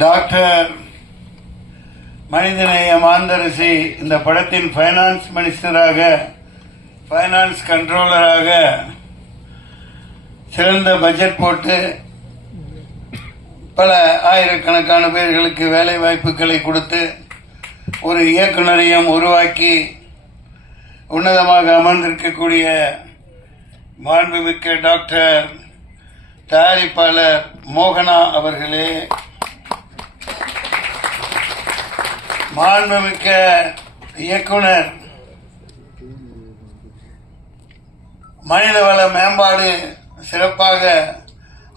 Doctor மனிதநேய மாந்தரசி இந்த படத்தின் ஃபைனான்ஸ் மினிஸ்டராக, ஃபைனான்ஸ் கண்ட்ரோலராக சிறந்த பட்ஜெட் போட்டு பல ஆயிரக்கணக்கான பேர்களுக்கு வேலை வாய்ப்புகளை கொடுத்து ஒரு இயக்குநரையும் உருவாக்கி உன்னதமாக அமர்ந்திருக்கக்கூடிய மாண்புமிக்க டாக்டர் தயாரிப்பாளர் மோகனா அவர்களே, மாண்புமிக்க இயக்குனர், மனிதவள மேம்பாடு சிறப்பாக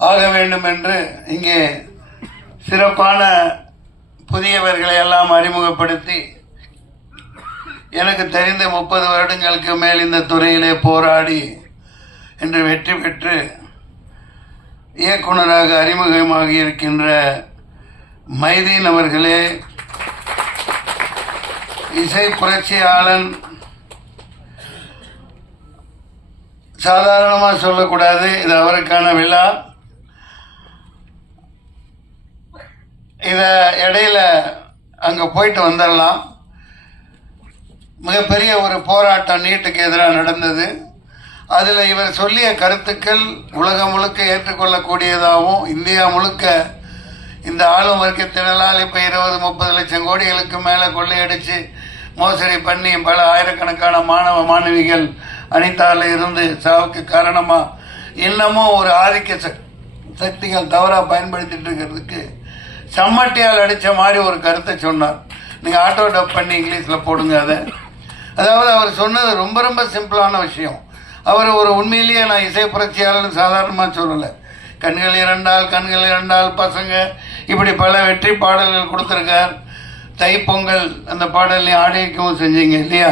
ஆக வேண்டும் என்று இங்கே சிறப்பான புதியவர்களை எல்லாம் அறிமுகப்படுத்தி எனக்கு தெரிந்த 30 வருடங்களுக்கு மேல் இந்த துறையிலே போராடி இன்று வெற்றி பெற்று இயக்குனராக அறிமுகமாகி இருக்கின்ற மைதீன் அவர்களே, இசை புரட்சியாளன் சாதாரணமாக சொல்லக்கூடாது, இது அவருக்கான விழா. இத இடையில அங்க போயிட்டு வந்துடலாம். மிகப்பெரிய ஒரு போராட்டம் நீட்டுக்கு எதிராக நடந்தது. அதில் இவர் சொல்லிய கருத்துக்கள் உலகம் முழுக்க ஏற்றுக்கொள்ளக்கூடியதாகவும், இந்தியா முழுக்க இந்த ஆளும் வர்க்கத்தினரால் இப்போ 20-30 லட்சம் கோடிகளுக்கு மேலே கொள்ளையடிச்சு மோசடி பண்ணி பல ஆயிரக்கணக்கான மாணவ மாணவிகள் அனிதாவில் இருந்து சாவுக்கு காரணமா இன்னமும் ஒரு ஆதிக்க சக்திகள் தவறாக பயன்படுத்திட்டு இருக்கிறதுக்கு சம்மட்டியால் அடித்த மாதிரி ஒரு கருத்தை சொன்னார். நீங்கள் ஆட்டோ டப் பண்ணி இங்கிலீஷில் போடுங்க. அதாவது அவர் சொன்னது ரொம்ப ரொம்ப சிம்பிளான விஷயம். அவர் ஒரு உண்மையிலேயே நான் இசை புரட்சியாளர் சாதாரணமாக சொல்லலை. கண்கள் இரண்டால் பசங்க, இப்படி பல வெற்றி பாடல்கள் கொடுத்துருக்கார். தைப்பொங்கல் அந்த பாடல்லையும் ஆடிக்கவும் செஞ்சீங்க இல்லையா?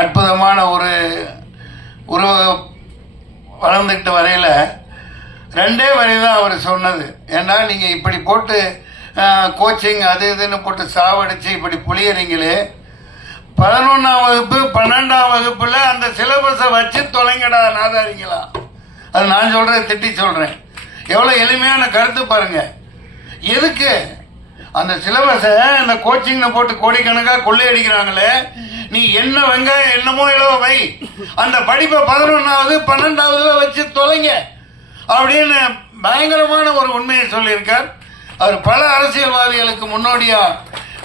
அற்புதமான ஒரு உருவகம் வளர்ந்துட்டு வரையில் 2 வரி தான் அவர் சொன்னது. ஏன்னா நீங்கள் இப்படி போட்டு கோச்சிங் அது இதுன்னு போட்டு சாவடிச்சு இப்படி புளியறீங்களே, 11ஆம் வகுப்பு 12ஆம் வகுப்புல அந்த சிலபஸை வச்சு தொலைங்கடா நாதாரிங்களா. அது நான் சொல்றேன், திட்டி சொல்றேன். எவ்வளவு எளிமையான கருத்து பாருங்க. எதுக்கு அந்த சிலபஸை இந்த கோச்சிங் போட்டு கோடிக்கணக்கா கொள்ளையடிக்கிறாங்களே, நீ என்ன வெங்காயம் என்னமோ இளவ வை, அந்த படிப்பை 11ஆவது 12ஆவதுல வச்சு தொலைங்க அப்படின்னு பயங்கரமான ஒரு உண்மையை சொல்லியிருக்கார். அவர் பல அரசியல்வாதிகளுக்கு முன்னோடியா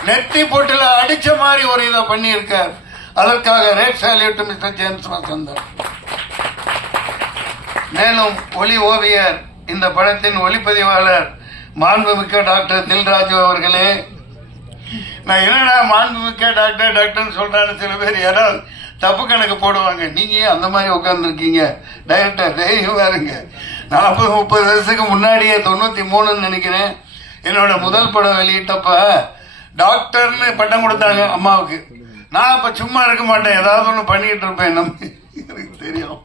நெத்தி போட்டுல அடிச்ச மாதிரி ஒரு இதை பண்ணியிருக்கார். அதற்காக ரேட் சால்யூட் மிஸ்டர் ஜேம்ஸ் வசந்தர். மேலும் ஒளி ஓவியர், இந்த படத்தின் ஒளிப்பதிவாளர் மாண்புமிக்க டாக்டர் தில்ராஜு அவர்களே. நான் என்னடா மாண்புமிக்க டாக்டர்னு சொல்றான்னு சில பேர் யாராவது தப்பு கணக்கு போடுவாங்க. நீங்க அந்த மாதிரி உட்கார்ந்துருக்கீங்க டைரக்டர், தைரியமா இருங்க. 40-30 வருஷத்துக்கு முன்னாடியே 93 நினைக்கிறேன், என்னோட முதல் படம் வெளியிட்டப்ப டாக்டர்னு பட்டம் கொடுத்தாங்க அம்மாவுக்கு. நான் அப்ப சும்மா இருக்க மாட்டேன், ஏதாவது ஒன்று பண்ணிட்டு இருப்பேன். எனக்கு தெரியும்.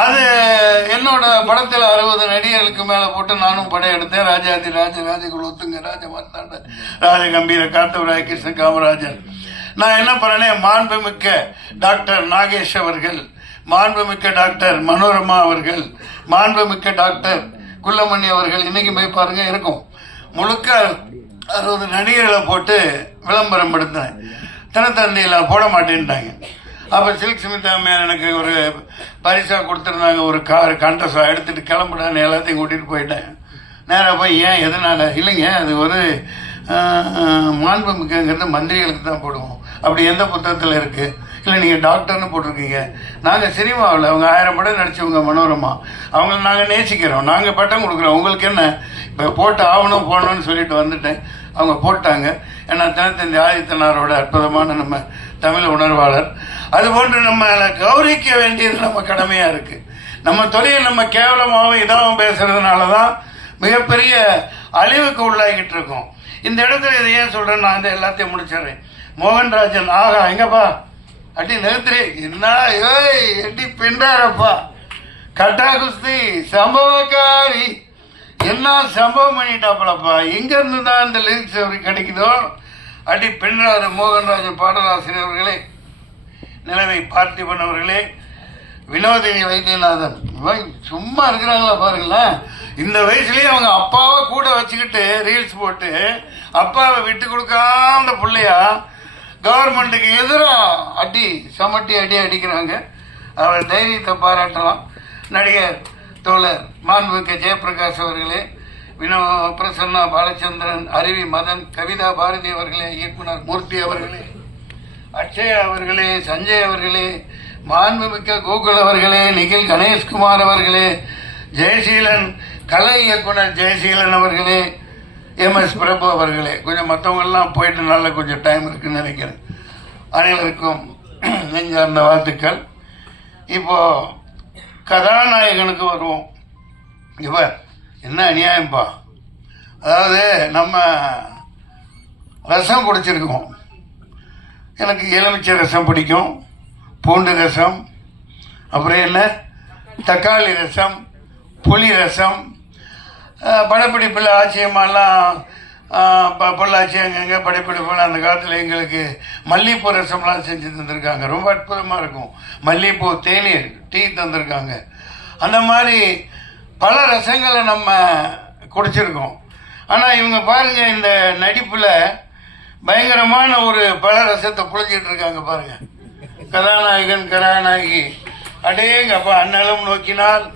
அது என்னோட படத்தில் 60 நடிகர்களுக்கு மேல போட்டு நானும் படம் எடுத்தேன். ராஜாதி ராஜகுலோத்துங்க, ராஜமார்த்தாண்ட, ராஜகம்பீர, காத்தவராய, கிருஷ்ண காமராஜன். நான் என்ன பண்ணனே, மாண்புமிக்க டாக்டர் நாகேஷ் அவர்கள், மாண்புமிக்க டாக்டர் மனோரமா அவர்கள், மாண்புமிக்க டாக்டர் குள்ளமணி அவர்கள், இன்னைக்கு போய் பாருங்க இருக்கும். முழுக்க 60 நடிகர்களை போட்டு விளம்பரம் படுத்தேன். தினத்தந்தியில் போட மாட்டேன்ட்டாங்க. அப்போ சில்க் ஸ்மிதா மேன் எனக்கு ஒரு பரிசா கொடுத்துருந்தாங்க, ஒரு கார் கண்டசா எடுத்துட்டு கிளம்புடான்னு எல்லாத்தையும் கூட்டிகிட்டு போயிட்டேன். நேராக போய் ஏன் எதனால இல்லைங்க, அது ஒரு மாண்புமிக்கங்கிறது மந்திரிகளுக்கு தான் போடுவோம், அப்படி எந்த புத்தகத்தில் இருக்கு? இல்லை நீங்கள் டாக்டர்னு போட்டிருக்கீங்க. நாங்கள் சினிமாவில் அவங்க 1000 படம் நடிச்சவங்க மனோரமா, அவங்கள நாங்கள் நேசிக்கிறோம், நாங்கள் பட்டம் கொடுக்குறோம், உங்களுக்கு என்ன? இப்போ போட்டு ஆகணும் போகணும்னு சொல்லிட்டு வந்துட்டேன். அவங்க போட்டாங்க. ஏன்னா தினத்தந்தி ஆதித்தனாரோட அற்புதமான நம்ம தமிழ் உணர்வாளர். அதுபோன்று நம்ம கௌரவிக்க வேண்டியது நம்ம கடமையா இருக்கு. நம்ம தொழிலை நம்ம கேவலமாகவும் இதாகவும் பேசுறதுனால தான் மிகப்பெரிய அழிவுக்கு உள்ளாகிட்டு இருக்கோம். இந்த இடத்துல இதை ஏன் சொல்றேன், நான் இந்த எல்லாத்தையும் முடிச்சிடுறேன். மோகன்ராஜன், ஆகா எங்கப்பா அடி நிறுத்துறே, என்ன எட்டி பின்றாரப்பா, கட்டா குஸ்தி சம்பவக்காரி, என்ன சம்பவம் பண்ணிட்டாப்பலப்பா. எங்க இருந்து தான் இந்த லிரிக்ஸ் அவருக்கு கிடைக்குதோ அடி பின்றாரு. மோகன்ராஜன் பாடலாசிரியர் அவர்களே, நிலவை பார்த்திபன் அவர்களே, வினோதினி வைத்தியநாதன், சும்மா இருக்கிறாங்களா பாருங்களேன். இந்த வயசுலயே அவங்க அப்பாவை கூட வச்சுக்கிட்டு ரீல்ஸ் போட்டு அப்பாவை விட்டு கொடுக்காம பிள்ளையா கவர்மெண்ட்டுக்கு எதிராக அடி சமட்டி அடிக்கிறாங்க. அவரை தைரியத்தை பாராட்டலாம். நடிகர் தோழர் மாண்புமிக்க ஜெயபிரகாஷ் அவர்களே, பிரசன்னா பாலச்சந்திரன், அருவி மதன், கவிதா பாரதி அவர்களே, இயக்குனர் மூர்த்தி அவர்களே, அக்ஷயா அவர்களே, சஞ்சய் அவர்களே, மாண்புமிக்க கோகுல் அவர்களே, நிகில் கணேஷ்குமார் அவர்களே, ஜெயசீலன், கலை இயக்குனர் ஜெயசீலன் அவர்களே, MS பிரபு அவர்களே, கொஞ்சம் மற்றவங்கெல்லாம் போயிட்டு நல்ல கொஞ்சம் டைம் இருக்குன்னு நினைக்கிறேன். அனைவருக்கும் நெஞ்சார்ந்த வாழ்த்துக்கள். இப்போ கதாநாயகனுக்கு வருவோம். இவர் என்ன அநியாயம்பா, அதாவது நம்ம ரசம் குடிச்சிருக்கோம். எனக்கு எலுமிச்சை ரசம் பிடிக்கும், பூண்டு ரசம், அப்புறம் என்ன தக்காளி ரசம், புளி ரசம், படப்பிடிப்பில் ஆச்சரியமாலாம் பொள்ளாச்சி அங்கங்கே படப்பிடிப்பில் அந்த காலத்தில் எங்களுக்கு மல்லிகைப்பூ ரசம்லாம் செஞ்சு தந்திருக்காங்க. ரொம்ப அற்புதமாக இருக்கும். மல்லிகைப்பூ தேநீர் டீ தந்திருக்காங்க. அந்த மாதிரி பல ரசங்களை நம்ம குடிச்சிருக்கோம். ஆனால் இவங்க பாருங்க, இந்த நடிப்பில் பயங்கரமான ஒரு பல ரசத்தை புழிஞ்சிட்டு இருக்காங்க பாருங்க. கதாநாயகன் கதாநாயகி அடேங்கப்பா, அண்ணலும் நோக்கினால்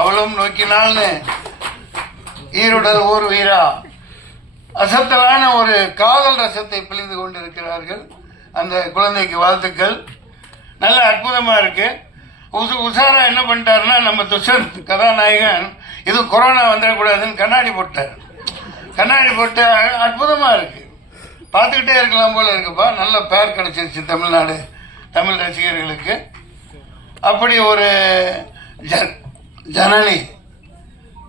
அவளும் நோக்கினால்னு ஈருடல் ஊர் வீரா அசத்தலான ஒரு காதல் ரசத்தை பிழிந்து கொண்டிருக்கிறார்கள். அந்த குழந்தைக்கு வாழ்த்துக்கள். நல்ல அற்புதமா இருக்கு. உஷாரா என்ன பண்ணிட்டாருன்னா, நம்ம துஷந்த் கதாநாயகன் இது கொரோனா வந்துடக்கூடாதுன்னு கண்ணாடி போட்டார். கண்ணாடி போட்டு அற்புதமா இருக்கு, பார்த்துக்கிட்டே இருக்கலாம் போல இருக்குப்பா. நல்ல பேர் கிடைச்சிருச்சு தமிழ்நாடு தமிழ் ரசிகர்களுக்கு. அப்படி ஒரு ஜனனி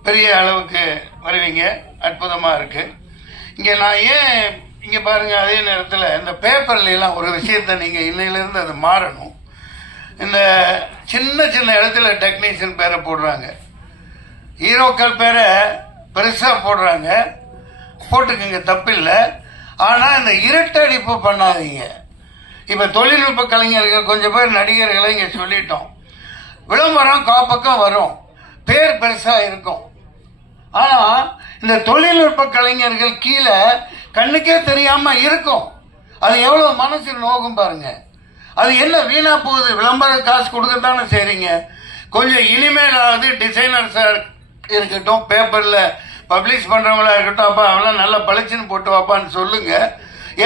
பெரிய அளவுக்கு வருவீங்க, அற்புதமா இருக்கு. இங்க நான் ஏன் இங்க பாருங்க, அதே நேரத்தில் இந்த பேப்பர்ல எல்லாம் ஒரு விஷயத்த நீங்க இன்னையிலிருந்து அது மாறணும். இந்த சின்ன சின்ன இடத்துல டெக்னீஷியன் பேரை போடுறாங்க, ஹீரோக்கள் பேரை பெருசா போடுறாங்க. போட்டுக்குங்க, தப்பில்லை. ஆனா இந்த இருட்டடிப்பு பண்ணாதீங்க. இப்ப தொழில்நுட்ப கலைஞர்கள் கொஞ்சம் பேர் நடிகர்களை இங்க சொல்லிட்டோம். விளம்பரம் காப்பக்கம் வரும், பேர் பெருசா இருக்கும். ஆனா இந்த தொழில்நுட்ப கலைஞர்கள் கீழே கண்ணுக்கே தெரியாம இருக்கும். அது எவ்வளவு மனசு நோகும் பாருங்க. அது என்ன வீணா போகுது? விளம்பர காசு கொடுக்கத்தானே செய்றீங்க. கொஞ்சம் இனிமேலாவது டிசைனர்ஸா இருக்கட்டும், பேப்பர்ல பப்ளிஷ் பண்றவங்களா இருக்கட்டும், அப்பா அவெல்லாம் நல்லா பளிச்சுன்னு போட்டு வாப்பான்னு சொல்லுங்க.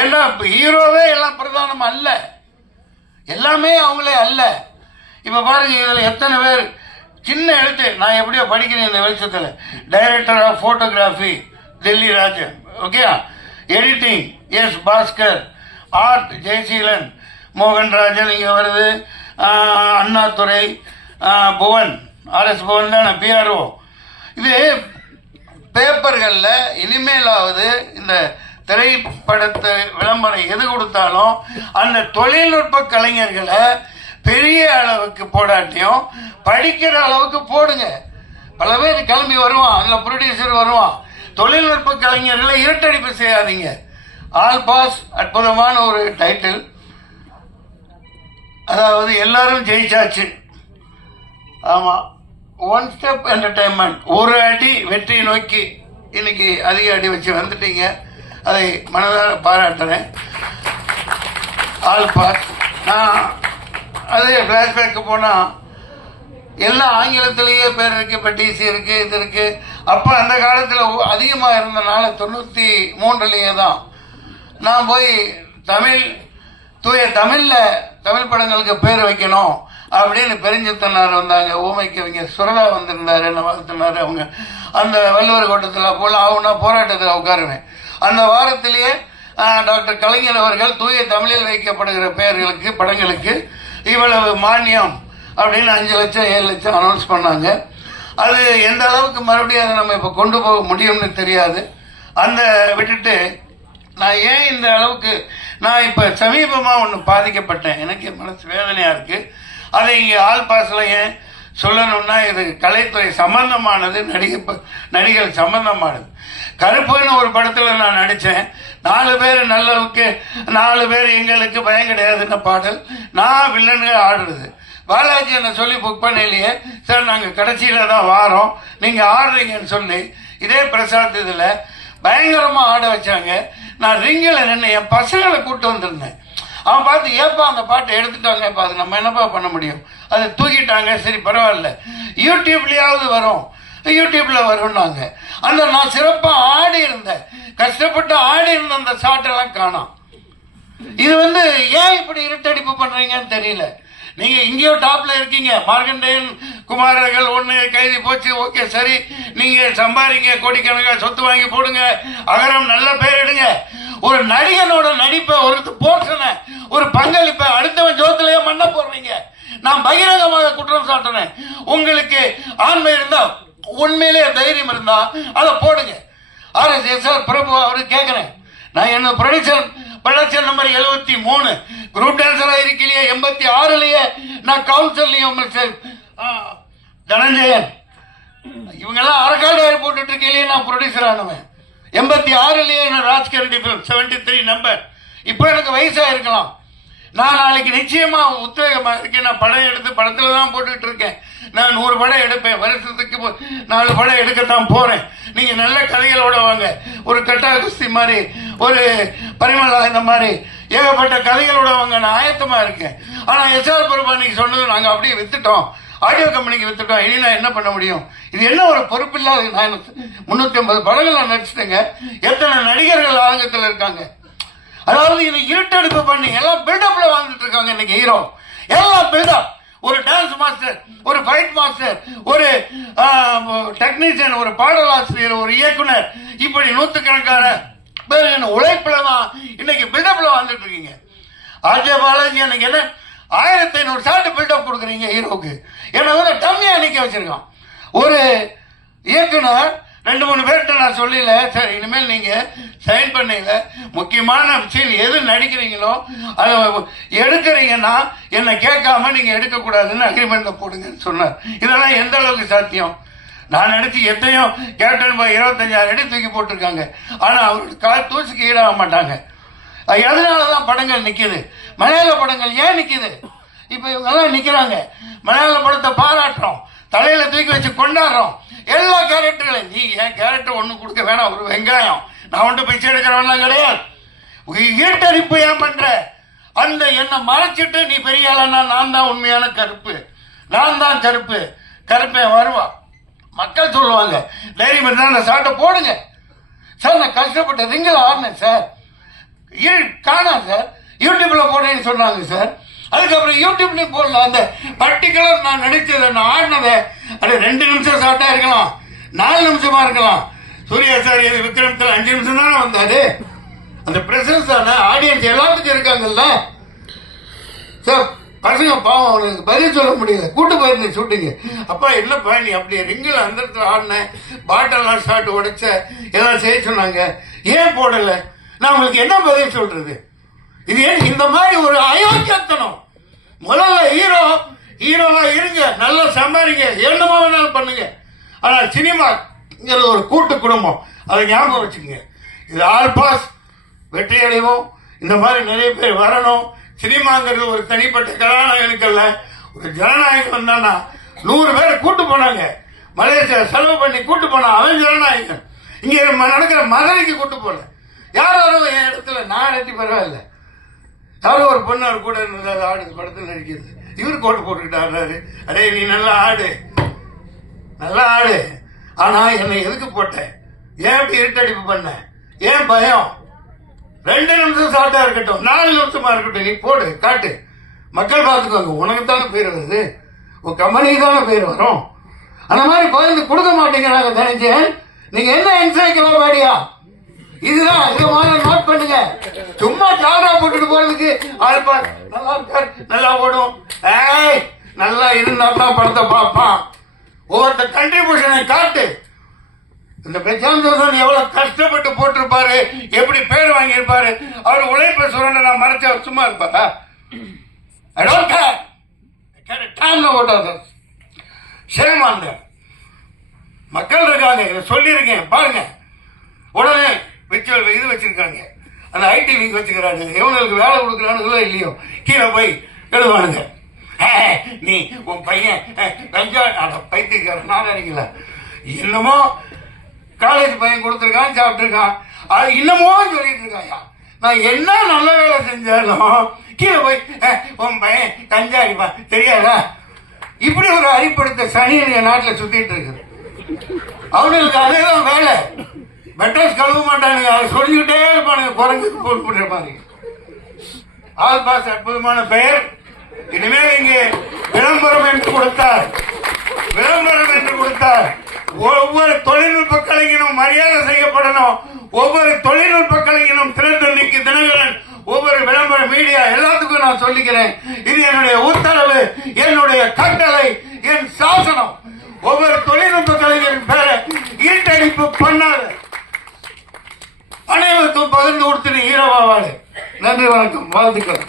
ஏன்னா ஹீரோவே எல்லாம் பிரதானம் அல்ல, எல்லாமே அவங்களே அல்ல. இப்ப பாருங்க, இதுல எத்தனை பேர் சின்ன எழுத்து, நான் எப்படியோ படிக்கிறேன் இந்த வெளிச்சத்தில். Director of photography Delhi Rajan, okay. Editing S Bhaskar, art Jayaseelan, Mohanrajan இங்கே வருது, அண்ணாதுரை, புவன், RS புவன் தானே PRO. இது பேப்பர்களில் இனிமேலாவது இந்த திரைப்படத்தை விளம்பரம் எது கொடுத்தாலும் அந்த தொழில்நுட்ப கலைஞர்களை பெரிய அளவுக்கு போடாட்டியும் படிக்கிற அளவுக்கு போடுங்க. பல பேர் கிளம்பி வருவான், அதுல ப்ரொடியூசர் வருவான். தொழில்நுட்ப கலைஞர்களை இருட்டடிப்பு செய்யாதீங்க. ஆல் பாஸ் அற்புதமான ஒரு டைட்டில். அதாவது எல்லாரும் ஜெயிச்சாச்சு. ஆமா, ஒன் ஸ்டெப் என்டர்டைன்மெண்ட், ஒரு அடி வெற்றி நோக்கி இன்னைக்கு அதிக அடி வச்சு வந்துட்டீங்க. அதை மனதார பாராட்டுறேன். All pass. நான் அதே பிளாஷ்பேக்கு போனா எல்லாம் ஆங்கிலத்திலேயே பேர் இருக்கு. இப்போ TC இருக்கு, இது இருக்கு. அப்போ அந்த காலத்தில் அதிகமாக இருந்தனால 93 தான் நான் போய் தூய தமிழ் படங்களுக்கு பேர் வைக்கணும் அப்படின்னு பெருஞ்சித்தனார் வந்தாங்க. ஊமைக்கவிஞர் சுரதா வந்திருந்தாரு, என்ன வாழ்த்தினாரு. அவங்க அந்த வள்ளுவர் கோட்டத்தில் போல ஆகுனா போராட்டத்தில் உட்காருவேன். அந்த வாரத்திலேயே டாக்டர் கலைஞர் அவர்கள் தூய தமிழில் வைக்கப்படுகிற பெயர்களுக்கு படங்களுக்கு இவ்வளவு மானியம் அப்படின்னு 5 லட்சம் 7 லட்சம் அனௌன்ஸ் பண்ணாங்க. அது எந்த அளவுக்கு மறுபடியும் அதை நம்ம இப்போ கொண்டு போக முடியும்னு தெரியாது. அந்த விட்டுட்டு நான் ஏன் இந்த அளவுக்கு நான் இப்போ சமீபமாக ஒன்று பாதிக்கப்பட்டேன். எனக்கு மனசு வேதனையாக இருக்குது. அதை இங்கே ஆல் பாஸில் ஏன் சொல்லணும்னா, இது கலைத்துறை சம்பந்தமானது, நடிகர் சம்பந்தமானது. கருப்புன்னு ஒரு படத்தில் நான் நடித்தேன். 4 பேர் நல்லவுக்கு 4 பேர் எங்களுக்கு பயம் கிடையாதுன்னு பாடல். நான் வில்லனுக்கு ஆடுறது. பாலாஜி என்ன சொல்லி புக் பண்ணலையே சார், நாங்கள் கடைசியில தான் வாரோம், நீங்க ஆடுறீங்கன்னு சொல்லி இதே பிரசாத் இதுல பயங்கரமா ஆட வச்சாங்க. நான் ரிங்கில் நின்று என் பசங்களை கூட்டு வந்திருந்தேன். அவன் பார்த்து ஏப்பா அந்த பாட்டை எடுத்துட்டாங்க, இப்போ அது நம்ம என்னப்பா பண்ண முடியும், அதை தூக்கிட்டாங்க, சரி பரவாயில்ல யூடியூப்லயாவது வரும், யூடியூப்ல வரும்னாங்க. அந்த நான் சிறப்பா ஆடி இருந்தேன், கஷ்டப்பட்டு ஆடி இருந்த அந்த ஷாட்டெல்லாம் காணோம். இது ஏன் இப்படி இருட்டடிப்பு பண்றீங்கன்னு தெரியல. நீங்க இங்கேயோ டாப்ல இருக்கீங்க, மார்க்கண்டேயன் குமாரர்கள் ஒண்ணு கைதி போச்சு, ஓகே சரி, நீங்க சம்பாதிங்க, கோடிக்கணக்கா சொத்து வாங்கி போடுங்க, அகரம் நல்ல பேர் எடுங்க. ஒரு நடிகனோட நடிப்பை, ஒரு போர்ஷனை, ஒரு பங்களிப்பை அடுத்தவன் ஜோத்திலேயே மண்ண போடுறீங்க. நான் பகிரங்கமாக குற்றம் சாட்டுறேன். உங்களுக்கு ஆண்மை இருந்தா, உண்மையிலே தைரியம் இருந்தா அதை போடுங்க. RSS பிரபு அவரு கேட்கிறேன், நான் என்ன ப்ரொடக்ஷன் நம்பர் 73 குரூப் டான்சரா இருக்கலையே, 86லயே நான் கவுன்சிலையும் தனஞ்சயன் இவங்கெல்லாம் அரக்காடு போட்டுட்டு இருக்கலையே நான் ப்ரொடியூசர் ஆனவன். 86லயே நான் ராஜ்கரண்டி 73 நம்பர். இப்போ எனக்கு வயசா இருக்கலாம், நான் நாளைக்கு நிச்சயமா உத்வேகமா இருக்கேன். நான் படம் எடுத்து படத்துல தான் போட்டுட்டு இருக்கேன். நான் 100 படம் எடுப்பேன், வருஷத்துக்கு 4 படம் எடுக்கத்தான் போறேன். நீங்க நல்ல கதைகளோட வாங்க, ஒரு கட்டா குஸ்தி மாதிரி, ஒரு பரிமளா இந்த மாதிரி ஏகப்பட்ட கதைகளோட வாங்க, நான் ஆயத்தமா இருக்கேன். ஆனா SR பிரபா நீங்க சொன்னது நாங்க அப்படியே வித்துட்டோம், ஆடியோ கம்பெனிக்கு வித்துட்டோம், இனி நான் என்ன பண்ண முடியும்? இது என்ன ஒரு பொறுப்பு இல்லாத. நான் 350 படங்கள் நான் நடிச்சிட்டேங்க. எத்தனை நடிகர்கள் ஆரங்கத்தில் இருக்காங்க. அதாவது இது இருட்டெடுப்பு பண்ணி எல்லாம் பில்டப்ல வாழ்ந்துட்டு இருக்காங்க இன்னைக்கு ஹீரோ. எல்லாம் பில்டப். ஒரு டான்ஸ் மாஸ்டர், ஒரு ஃபைட் மாஸ்டர், ஒரு டெக்னீஷியன், ஒரு பாடலாசிரியர், ஒரு இயக்குனர், இப்படி நூற்றுக்கணக்கான பேர் உழைப்புல தான் இன்னைக்கு பில்டப்ல வாழ்ந்துட்டு இருக்கீங்க. RJ பாலாஜி எனக்கு என்ன 1500 ஷாட் பில்டப் கொடுக்குறீங்க ஹீரோக்கு. என்ன டம்மியா நிக்க வச்சிருக்கான். ஒரு இயக்குனர் 2-3 பேர்கிட்ட நான் சொல்லல, சரி இனிமேல் நீங்க சைன் பண்ணல, முக்கியமான சீன் எது நடிக்கிறீங்களோ அதை எடுக்கிறீங்கன்னா என்ன கேட்காம நீங்க எடுக்க கூடாதுன்னு அக்ரிமெண்ட்ல போடுங்கன்னு சொன்னார். இதெல்லாம் எந்த அளவுக்கு சாத்தியம்? நான் நடிச்சு எத்தையோ கேப்டன் 25,000 அடி தூக்கி போட்டிருக்காங்க. ஆனா அவருக்கு கால் தூசிக்கு ஈடாக மாட்டாங்க. அதனாலதான் படங்கள் நிக்குது. மலையாள படங்கள் ஏன் நிக்குது? இப்ப இவங்க எல்லாம் நிக்கிறாங்க, மலையாள படத்தை பாராட்டுறோம், தலையில தூக்கி வச்சு கொண்டாடுறோம். எல்லா கேரக்டர்களையும் நீ என் கேரக்டர் ஒண்ணு கொடுக்க வேணாம், ஒரு வெங்காயம், நான் ஒன்று பிச்சை எடுக்கிறவன்லாம் கிடையாது. ஈட்டடிப்பு ஏன் பண்ற? அந்த என்ன மறைச்சிட்டு நீ பெரிய ஆளனா, நான் தான் உண்மையான கருப்பு, நான் தான் கருப்பு, கருப்பேன் வருவா. மக்கள் சொல்லுவாங்க, தைரியம் இருந்தா அந்த சாட்டை போடுங்க சார். நான் கஷ்டப்பட்ட ரிங்கில் ஆடினேன் சார், காணாம் சார், யூடியூப்ல போடுறேன்னு சொன்னாங்க சார். அதுக்கப்புறம் யூடியூப்லயும் போடல. அந்த பர்டிகுலர் நான் நடிச்சதை, நான் ஆடினதை, அது 2 நிமிஷம் ஷார்ட்டா இருக்கலாம், 4 நிமிஷமா இருக்கலாம். சூர்யா சார் விக்ரமத்தில் 5 நிமிஷம் தானே வந்தாரு. அந்த பிரசன்ஸ் தானே, ஆடியன்ஸ் எல்லாத்துக்கும் இருக்காங்கல்ல சார். பசங்க பாவம், அவனுக்கு பதில் சொல்ல முடியல, கூட்டு போயிருந்தேன் ஷூட்டிங்கு. அப்பா இல்லப்பா நீ அப்படியே ரிங்கில் அந்த இடத்துல ஆடினேன், பாட்டெல்லாம் ஷார்ட் உடைச்ச, எல்லாம் செய்ய சொன்னாங்க, ஏன் போடல? நான் உங்களுக்கு என்ன பதில் சொல்றது? இது ஏன் இந்த மாதிரி ஒரு அயோக்கியத்தனம்? முதல்ல ஹீரோவா இருங்க, நல்லா சம்பாதிங்க, என்னமா வேணாலும் பண்ணுங்க. ஆனா சினிமாங்கிறது ஒரு கூட்டு குடும்பம், அதை ஞாபகம் வச்சுக்கோங்க. இது ஆல் பாஸ், வெற்றி அடைவோம். இந்த மாதிரி நிறைய பேர் வரணும். சினிமாங்கிறது ஒரு தனிப்பட்ட கதாநாயகனுக்கு அல்ல, ஒரு ஜனநாயகம் வந்தானா 100 பேரை கூட்டு போனாங்க. மலேசியா செலவு பண்ணி கூட்டு போனா அவன் ஜனநாயகன். இங்க நடக்கிற மதுரைக்கு கூட்டு போல, யாரும் என் இடத்துல நான் நட்டி பரவாயில்ல. யாரும் ஒரு பொண்ணு அவர் கூட இருந்தது, ஆடு படத்தில் நடிக்கிறது, இவரு கோட்டு போட்டுக்கிட்டு ஆடுறாரு. அடே நீ நல்லா ஆடு, நல்லா ஆடு, ஆனா என்னை எதுக்கு போட்ட? ஏன் இப்படி இருட்டடிப்பு பண்ண? ஏன் பயம்? 2 நிமிஷம் ஷார்ட்டா இருக்கட்டும், 4 நிமிஷமா இருக்கட்டும், நீ போடு, காட்டு, மக்கள் பார்த்துக்கோங்க. உனக்கு தானே பேர் வருது, உன் கம்பெனிக்கு தானே பேர் வரும். அந்த மாதிரி பகிர்ந்து கொடுக்க மாட்டேங்கிறாங்க. தனிச்சேன் நீங்க என்ன என்சைக்ளோபீடியா? இதுதான் இதை மாதிரி நோட் பண்ணுங்க. சும்மா டாடா போட்டுட்டு போறதுக்கு ஆள்பார் நல்லா இருக்கார், நல்லா ஓடும், ஏய் நல்லா இருந்தா தான் படத்தை பார்ப்பான். ஒவ்வொருத்த கண்ட்ரிபியூஷனை காட்டு. இந்த பிரசாந்த் எவ்வளவு கஷ்டப்பட்டு போட்டிருப்பாரு, எப்படி பேர் வாங்கியிருப்பாரு. அவர் உழைப்பை சுரண்ட நான் மறைச்ச சும்மா இருப்பாரா? I don't care. I care a damn about others. Shame on them. மக்கள் இருக்காங்க, இதை சொல்லியிருக்கேன் பாருங்க. உடனே இது வச்சிருக்காங்க, அந்த ஐடி லிங்க் வச்சுக்கிறாங்க. எவங்களுக்கு வேலை கொடுக்குறானுங்களோ இல்லையோ கீழே போய் எழுதுவானுங்க. நீ உன் பையன் கஞ்சா பைத்தியக்காரன் நான் நினைக்கல. என்னமோ காலேஜ் பையன் கொடுத்துருக்கான், சாப்பிட்டுருக்கான், அது இன்னமோ சொல்லிட்டு இருக்காயா. நான் என்ன நல்ல வேலை செஞ்சாலும் கீழே போய் உன் பையன் கஞ்சா அடிப்பான் தெரியாதா? இப்படி ஒரு அறிப்படுத்த சனியன் என் நாட்டில் சுத்திட்டு இருக்குது. அவனுக்கு அதேதான் வேலை. பெட்ரோஸ் கழுவ மாட்டானுங்க, அதை சொல்லிக்கிட்டே இருப்பானுங்க, குரங்குக்கு போன் பண்ற மாதிரி. ஆல் பாஸ் அற்புதமான பெயர். இனிமேல் இங்கே விளம்பரம் என்று கொடுத்தார், விளம்பரம் என்று கொடுத்தார். ஒவ்வொரு தொழில்நுட்ப கலைஞனும் மரியாதை செய்யப்படணும். ஒவ்வொரு தொழில்நுட்ப கலைஞனும் திறந்தன்னைக்கு தினகரன், ஒவ்வொரு விளம்பர மீடியா எல்லாத்துக்கும் நான் சொல்லிக்கிறேன். இது என்னுடைய உத்தரவு, என்னுடைய கட்டளை, என் சாசனம். ஒவ்வொரு தொழில்நுட்ப கலைஞரின் பேரை ஈட்டடிப்பு பண்ணாத, அனைவருக்கும் பகிர்ந்து கொடுத்து ஈரவாவாடு. நன்றி, வணக்கம், வாழ்த்துக்கள்.